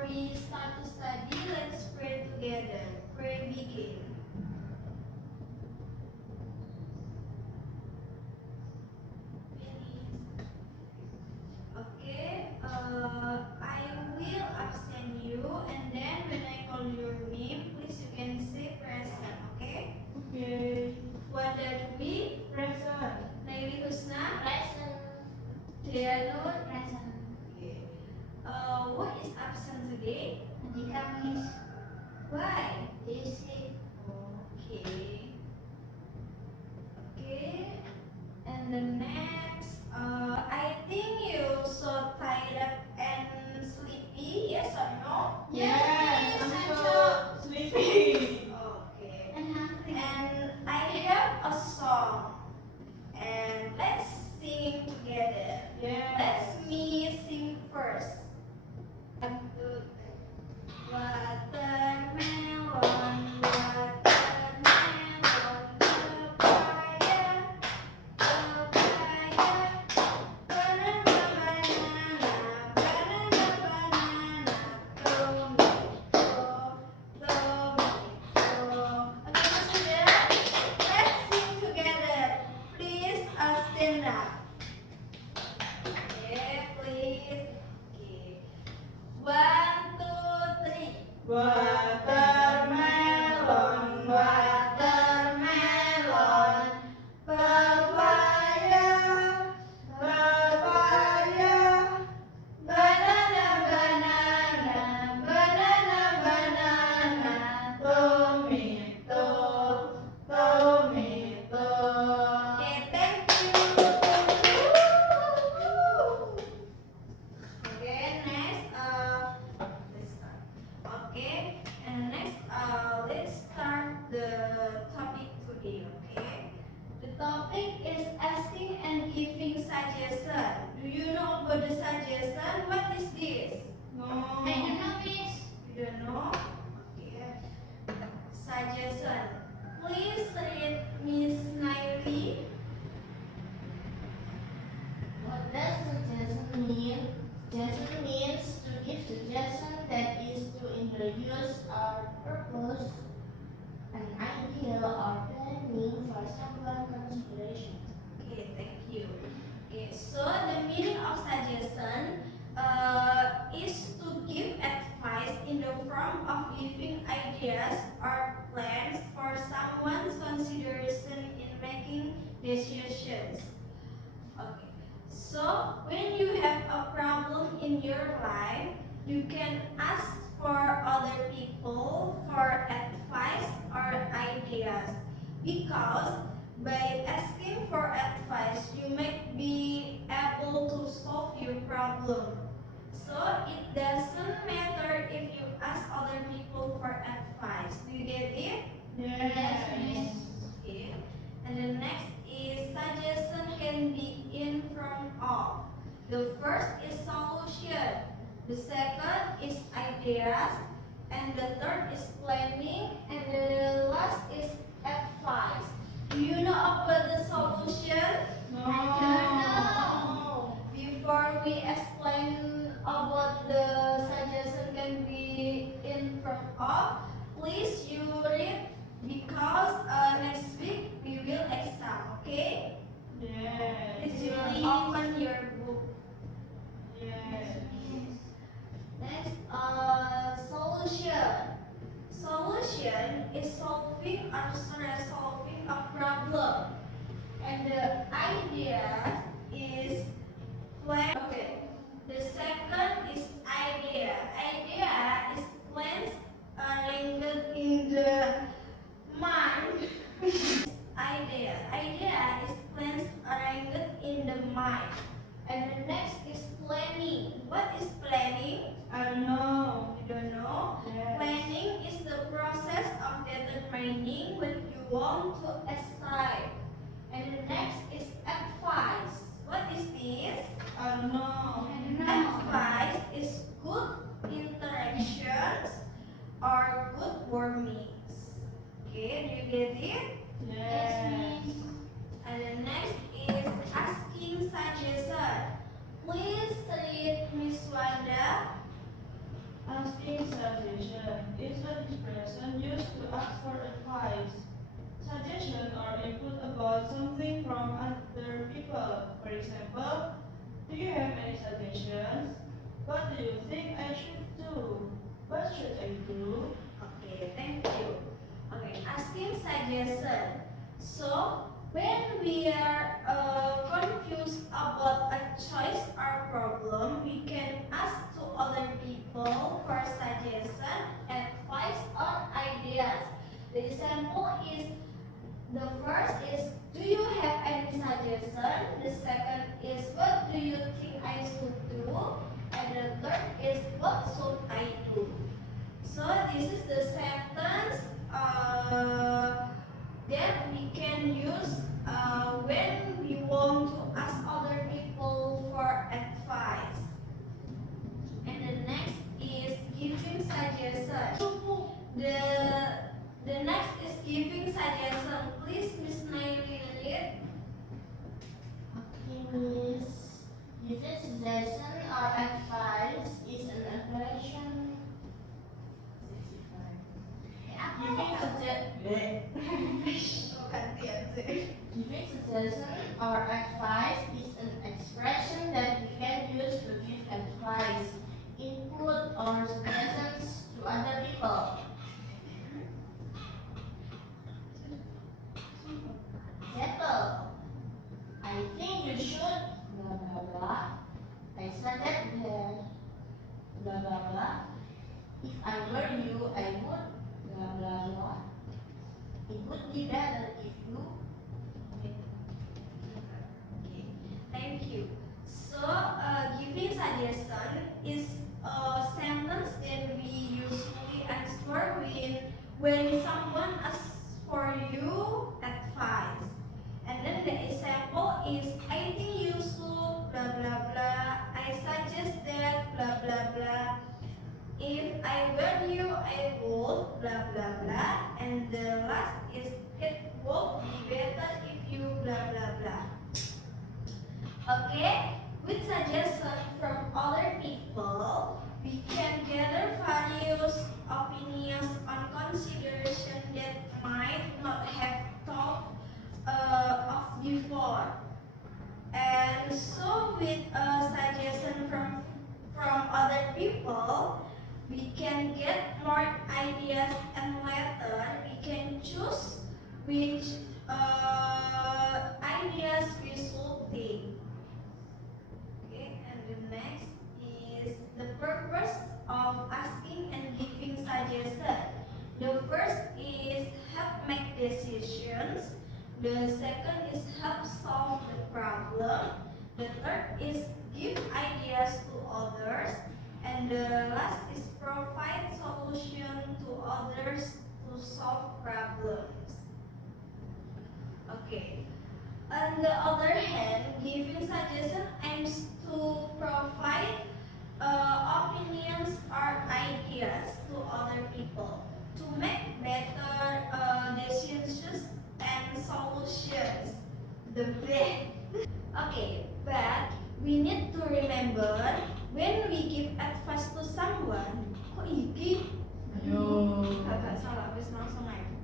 before we start to study, let's pray together. Pray begin. Okay, I will absent you, and then when I call your name, please you can say present, okay? Okay. Wanda Dwi, Present. Naili Husna, Present. Deanur, Present. okay. Who is absent today? Andika Miss. Why? Is sick. Okay. Okay. And the next, I think you so tired up and sleepy, yes or no? Yes, I'm Sancho. so sleepy. Okay. And hungry. And I have a song, and let's sing together. Yes. Let's me sing first. 1, 2, 3. Watermelon, watermelon, papaya, papaya, banana, banana, banana, banana, tomato, tomato. Okay, saudara, let's sing together. Please stand up. Okay, please. Okay. 1, 2, 3. Watermelon, watermelon, papaya, papaya, banana, banana, banana, banana, tomato, tomato. Okay, thank you. Okay, next, let's start. Okay, and next, let's start the topic today. Okay, the topic is asking and giving suggestion. Do you know about the suggestion? What is this? No. I don't know, Miss. You don't know? Okay. Suggestion. Please read Miss Naili. What does suggestion mean? Suggestion means to give suggestion, that is to introduce or propose an idea or planning for someone consideration. Okay, thank you. Okay, so the meaning of suggestion is to give advice in the form of giving ideas or plans for someone's consideration in making decisions. Okay, so when you have a problem in your life, you can ask for other people for advice or ideas, because by asking for advice, you might be able to solve your problem. So it doesn't matter if you ask other people for advice. Do you get it? Yes. Okay. And the next is suggestion can be in front of. The first is solution. The second is ideas. And the third is planning. And the last is advice. Do you know about the solution? No. I don't know. Before we explain about the suggestion can be in front of, please you read, because next week we will exam, okay? Yes. Please you open your book. Yes. Next, solution. Solution is solving or resolving a problem. And the idea is plan. Okay. The second is idea. Idea is plans arranged in the mind. Idea. Idea is plans arranged in the mind. And the next is planning. What is planning? I don't know. You don't know? Yes. Planning is the process of determining what you want to achieve. And the next is advice. What is this? I don't know. Advice is Asking suggestion is an expression used to ask for advice, suggestion or input about something from other people. For example, do you have any suggestions? What do you think I should do? What should I do? Okay, thank you. Okay, asking suggestion. So, when we are confused about a choice or problem, we can ask to other people for suggestion, advice, or ideas. The example is the first is, do you have any suggestion? The second is, what do you think I should do? And the third is, what should I do? So this is the sentence that we can use when we want to ask other people for advice. And the next is giving suggestion. The next is giving suggestion. Please, Miss Naili, read. Okay, Miss. Giving suggestion or advice is an expression. Giving suggestion or advice is an expression that we can use to give advice, input, or suggestions to other people. Example, I think you should blah blah blah. I suggest that blah blah blah. If I were you, I would blah blah blah. It would be better if you. Okay, thank you. So, giving suggestion is a sentence that we usually answer when someone asks for you advice. And then the example is, I think you should blah blah blah. I suggest that blah blah blah. If I were you, I would blah blah blah. And the last is, it would be better if you blah blah blah. Okay, with suggestions from other people, we can gather various opinions on consideration that might not have thought of before. And so, with a suggestion from other people, we can get more ideas, and later we can choose which ideas we should take. Okay, and the next is the purpose of asking and giving suggestion. The first is help make decisions. The second is help solve the problem. The third is give ideas to others. And the last is provide solution to others to solve problems. Okay. On the other hand, giving suggestion aims to provide opinions or ideas to other people to make better decisions and solutions. The best. Okay, but we need to remember when we give advice to someone, kok iki? Kakak salah, wis langsung aja.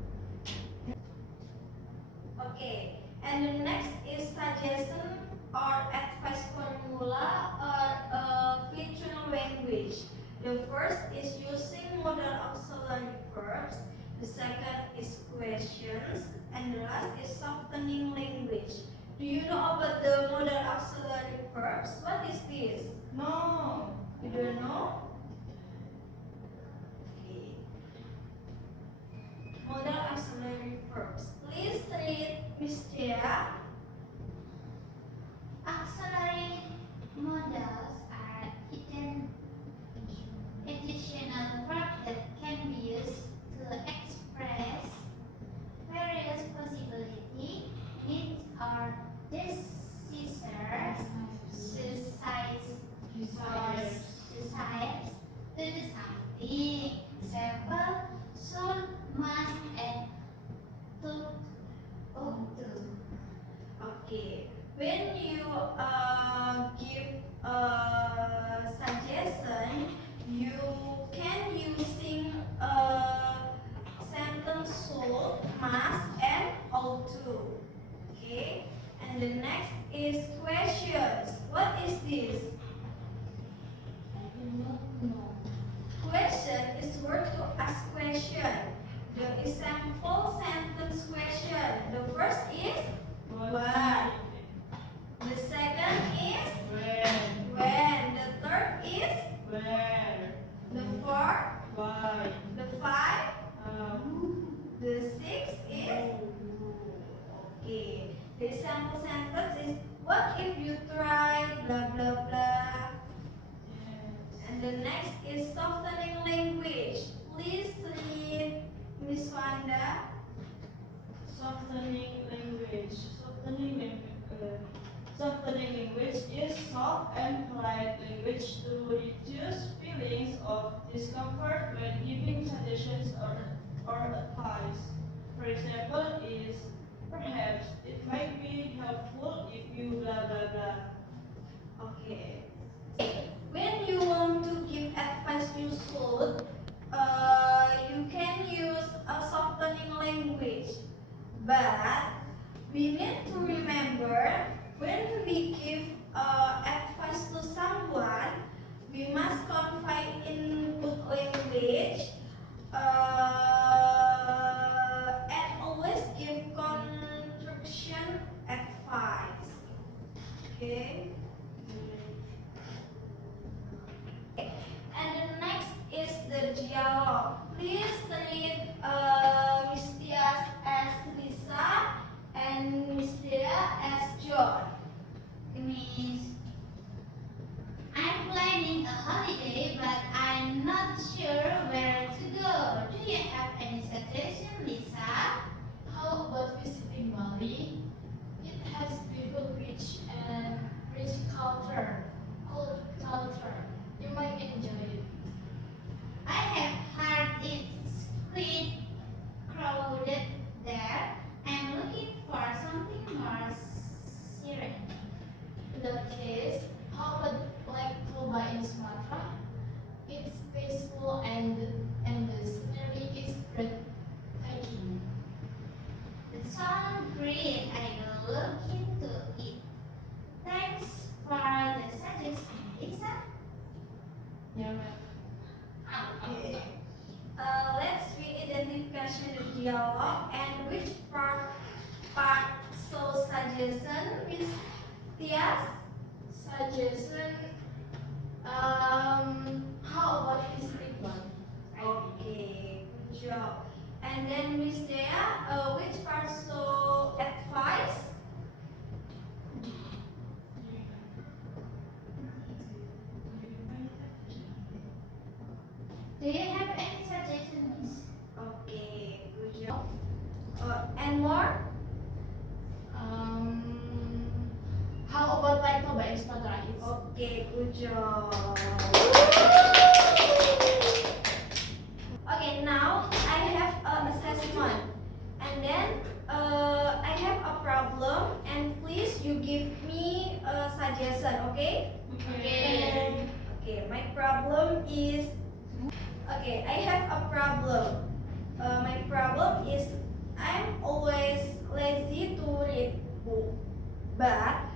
Okay, and the next is suggestion or advice formula or fictional language. The first is using modal auxiliary verbs. The second is questions, and the last is softening language. Do you know about the modal auxiliary verbs? What is this? No. You don't know? Okay. Modal auxiliary verbs. Please read, Miss Tia. Auxiliary modals are additional verbs that can be used to express various possibilities, needs, or desires to do something. Example, should, must, and to, ought to. Okay. When you give a suggestion, you can question. The example sentence question. The first is what? The second is when. The third is Where? the fourth. Why? The five. How? The sixth is okay. The example sentence is what if you try blah blah blah. Yes. And the next is softening language. Please read Miss Wanda. Softening language. Softening language is soft and polite language to reduce feelings of discomfort when giving suggestions or advice. For example, is perhaps it might be helpful if you blah blah blah. Okay. When you want to give advice useful, you can use a softening language. But we need to remember when we give advice to someone, we must confide in good language and always give construction advice. Okay. And the next is the dialogue. Please read Miss Tias as Lisa and Miss Dea as John. Miss, I'm planning a holiday, but I'm not sure where to go. Do you have any suggestion, Lisa? How about visiting Bali? It has beautiful beach and rich culture. You might enjoy it. I have heard it's quite crowded there. I'm looking for something more serene. In that case, how about Black Toba in Sumatra? It's peaceful and the scenery is breathtaking. It sounds great. I will look into it. Thanks for the suggestion, Lisa. Yeah, ma'am. Okay. Let's read identification the dialogue and which part so suggestion Miss Tias. Suggestion. How about history one? Okay, good job. And then Miss Dea, which part so advice? Do you have any suggestion, Miss? Okay, good job. And more? How about Black Toba in Sumatra? It's Okay, good job. Okay, now I have an assessment, and then I have a problem, and please you give me a suggestion, okay? Okay. Okay, my problem is okay. I have a problem. My problem is I'm always lazy to read book, but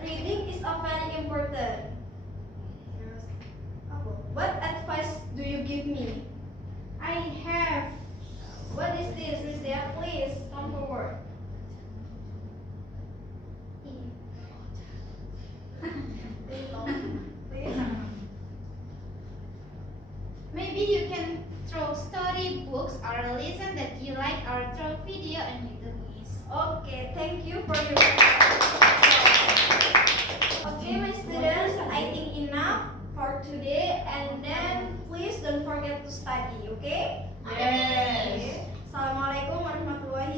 reading is a very important. What advice do you give me? I have. What is this? Is there? Please come forward. Please. Maybe you can throw story books or listen that you like or throw video on YouTube, Miss. Okay, thank you for your. Okay, my students, I think enough for today, and then please don't forget to study, okay? Yes. Okay. Assalamualaikum warahmatullahi